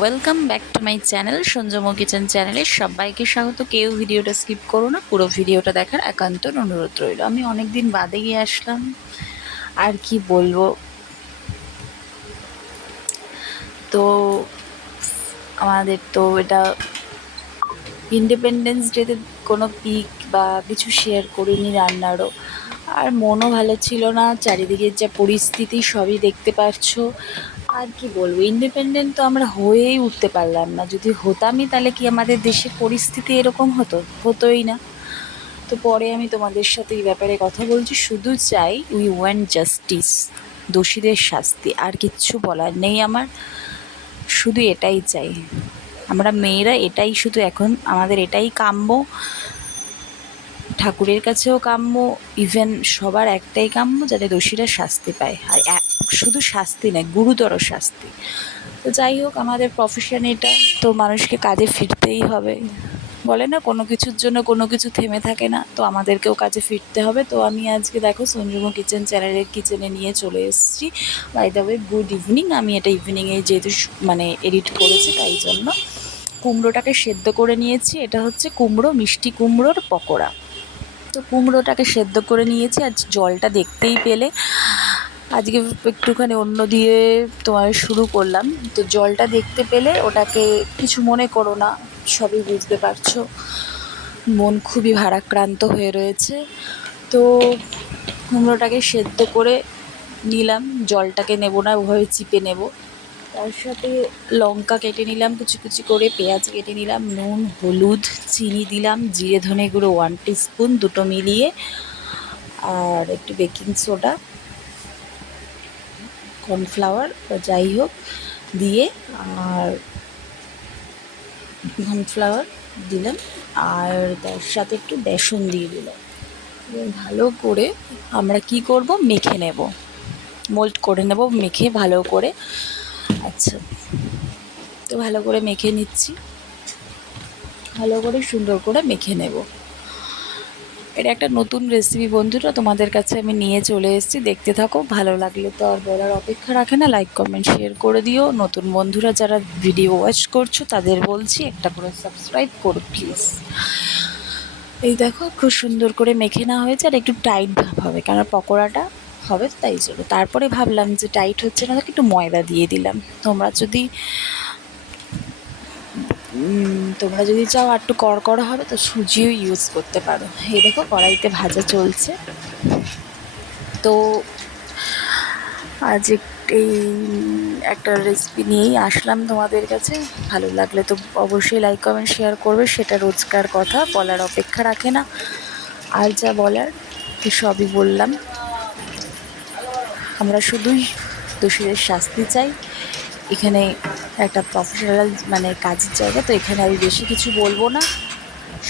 Welcome back to my channel Sanjam kitchen চ্যানেলে সবাইকে স্বাগত। কেউ ভিডিওটা স্কিপ করো না, পুরো ভিডিওটা দেখার একান্ত অনুরোধ রইল। আমি অনেক দিন বাদে গিয়ে আসলাম, আর কি বলবো। তো আমাদের তো এটা ইন্ডিপেন্ডেন্স ডেতে কোনো পিক বা কিছু শেয়ার করিনি রান্নারও, আর মনও ভালো ছিল না। চারিদিকের যা পরিস্থিতি সবই দেখতে পারছো। আর কি বলবো, ইন্ডিপেন্ডেন্ট তো আমরা হয়েই উঠতে পারলাম না। যদি হতামই তাহলে কি আমাদের দেশের পরিস্থিতি এরকম হতোই না। তো পরে আমি তোমাদের সাথে এই ব্যাপারে কথা বলছি। শুধু চাই উই ওয়ান্ট জাস্টিস, দোষীদের শাস্তি, আর কিচ্ছু বলার নেই আমার। শুধু এটাই চাই, আমরা মেয়েরা এটাই শুধু এখন আমাদের এটাই কাম্য। ঠাকুরের কাছেও কাম্য, ইভেন সবার একটাই কাম্য, যাতে দোষীরা শাস্তি পায়। আর শুধু শাস্তি নয়, গুরুতর শাস্তি। তো যাই হোক, আমাদের প্রফেশন এটা, তো মানুষকে কাজে ফিরতেই হবে। বলে না, কোনো কিছুর জন্য কোনো কিছু থেমে থাকে না, তো আমাদেরকেও কাজে ফিরতে হবে। তো আমি আজকে দেখো সঞ্জুম কিচেন চ্যানেলের কিচেনে নিয়ে চলে এসেছি। By the way, good evening. আমি এটা ইভিনিংয়ে যেহেতু এডিট করেছি, তাই জন্য কুমড়োটাকে সেদ্ধ করে নিয়েছি। এটা হচ্ছে মিষ্টি কুমড়োর পকোড়া। তো কুমড়োটাকে সেদ্ধ করে নিয়েছি, আর জলটা দেখতেই পেলে। আজকে একটুখানি অন্য দিয়ে তোমার শুরু করলাম, তো জলটা দেখতে পেলে। ওটাকে কিছু মনে করো না, সবই বুঝতে পারছো। মন খুবই ভারাক্রান্ত হয়ে রয়েছে। তো কুমড়োটাকে সেদ্ধ করে নিলাম, জলটাকে নেব না, ওভাবে চিপে নেব। তার সাথে লঙ্কা কেটে নিলাম কুচি কুচি করে, পেঁয়াজ কেটে নিলাম, নুন, হলুদ, চিনি দিলাম, জিরে ধনে গুঁড়ো 1 টিস্পুন, দুটো মিলিয়ে, আর একটু বেকিং সোডা, কর্নফ্লাওয়ার বা যাই হোক দিয়ে, আর কর্নফ্লাওয়ার দিলাম, আর তার সাথে একটু বেসন দিয়ে দিলাম। ভালো করে আমরা কি করব, মেখে নেব, মোল্ড করে নেব, মেখে ভালো করে। আচ্ছা, তো ভালো করে মেখে নিচ্ছি, ভালো করে সুন্দর করে মেখে নেব। এটা একটা নতুন রেসিপি বন্ধুরা, তোমাদের কাছে আমি নিয়ে চলে এসেছি, দেখতে থাকো। ভালো লাগলে তো আর বলার অপেক্ষা রাখে না, লাইক কমেন্ট শেয়ার করে দিও। নতুন বন্ধুরা যারা ভিডিও ওয়াচ করছো তাদের বলছি একটা করে সাবস্ক্রাইব করো প্লিজ। এই দেখো, খুব সুন্দর করে মেখে নেওয়া হয়েছে, আর একটু টাইট ভাব হবে, কারণ পকোড়াটা হবে, তাই জন্য। তারপরে ভাবলাম যে টাইট হচ্ছে না, একটু ময়দা দিয়ে দিলাম। তোমরা যদি চাও আর একটু কড়কড়া হবে, তো সুজিও ইউজ করতে পারো। এই দেখো, কড়াইতে ভাজা চলছে। তো আজ এই একটা রেসিপি নিয়েই আসলাম তোমাদের কাছে। ভালো লাগলে তো অবশ্যই লাইক কমেন্ট শেয়ার করবে, সেটা রোজকার কথা, বলার অপেক্ষা রাখে না। আর যা বলার সবই বললাম। আমরা শুধুই দোষীদের শাস্তি চাই। এখানে একটা প্রফেশনাল কাজের জায়গা, তো এখানে আমি বেশি কিছু বলবো না।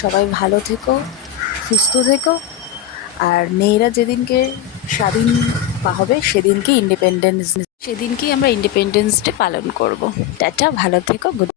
সবাই ভালো থেকো, সুস্থ থেকো। আর মেয়েরা যেদিনকে স্বাধীন হবে সেদিনকেই আমরা ইন্ডিপেন্ডেন্স ডে পালন করব। টাটা, ভালো থেকো, গুড।